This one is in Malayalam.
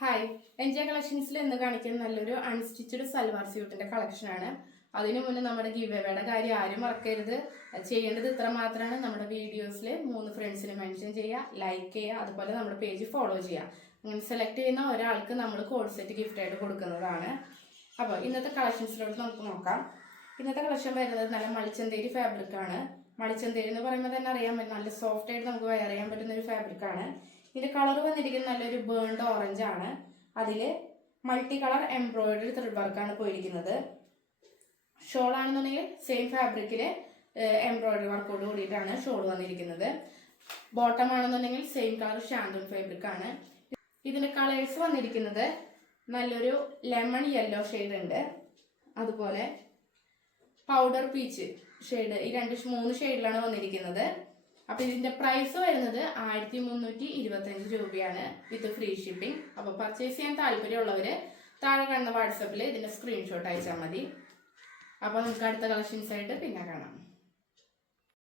ഹായ്, എൻജെ കളക്ഷൻസിൽ ഇന്ന് കാണിക്കുന്ന നല്ലൊരു അൺസ്റ്റിച്ചഡ് സൽവാർ സ്യൂട്ടിന്റെ കളക്ഷനാണ്. അതിനു മുന്നേ നമ്മുടെ ഗിവ് എവേയുടെ കാര്യം ആരും മറക്കരുത്. ചെയ്യേണ്ടത് ഇത്ര മാത്രമാണ്. നമ്മുടെ വീഡിയോസിൽ 3 ഫ്രണ്ട്സിന് മെൻഷൻ ചെയ്യുക, ലൈക്ക് ചെയ്യുക, അതുപോലെ നമ്മുടെ പേജ് ഫോളോ ചെയ്യുക. അങ്ങനെ സെലക്ട് ചെയ്യുന്ന ഒരാൾക്ക് നമ്മൾ കോഡ് സെറ്റ് ഗിഫ്റ്റ് ആയിട്ട് കൊടുക്കുന്നതാണ്. അപ്പോൾ ഇന്നത്തെ കളക്ഷൻസിലോട്ട് നമുക്ക് നോക്കാം. ഇന്നത്തെ കളക്ഷൻ വരുന്നത് നല്ല മളിച്ചന്തേരി ഫാബ്രിക് ആണ്. മളിച്ചന്തേരി എന്ന് പറയുമ്പോൾ തന്നെ അറിയാൻ പറ്റും, നല്ല സോഫ്റ്റ് ആയിട്ട് നമുക്ക് വെയർ ചെയ്യാൻ പറ്റുന്ന ഒരു ഫാബ്രിക് ആണ്. ഇതിന്റെ കളർ വന്നിരിക്കുന്നത് നല്ലൊരു ബേൺഡ് ഓറഞ്ച് ആണ്. അതിൽ മൾട്ടി കളർ എംബ്രോയിഡറി ത്രെഡ് വർക്കാണ് പോയിരിക്കുന്നത്. ഷോൾ ആണെന്നുണ്ടെങ്കിൽ സെയിം ഫാബ്രിക്കില് എംബ്രോയിഡറി വർക്കോട് കൂടിയിട്ടാണ് ഷോൾ വന്നിരിക്കുന്നത്. ബോട്ടം ആണെന്നുണ്ടെങ്കിൽ സെയിം കളർ ഷാൻഡൂൺ ഫാബ്രിക് ആണ്. ഇതിന്റെ കളേഴ്സ് വന്നിരിക്കുന്നത് നല്ലൊരു ലെമൺ യെല്ലോ ഷെയ്ഡ് ഉണ്ട്, അതുപോലെ പൗഡർ പീച്ച് ഷെയ്ഡ്. ഈ 3 ഷെയ്ഡിലാണ് വന്നിരിക്കുന്നത്. അപ്പൊ ഇതിന്റെ പ്രൈസ് വരുന്നത് 1325 രൂപയാണ് വിത്ത് ഫ്രീ ഷിപ്പിംഗ്. അപ്പൊ പർച്ചേസ് ചെയ്യാൻ താല്പര്യമുള്ളവര് താഴെ കാണുന്ന വാട്സപ്പിൽ ഇതിന്റെ സ്ക്രീൻഷോട്ട് അയച്ചാൽ മതി. അപ്പൊ നമുക്ക് അടുത്ത കളക്ഷൻസ് ആയിട്ട് പിന്നെ കാണാം.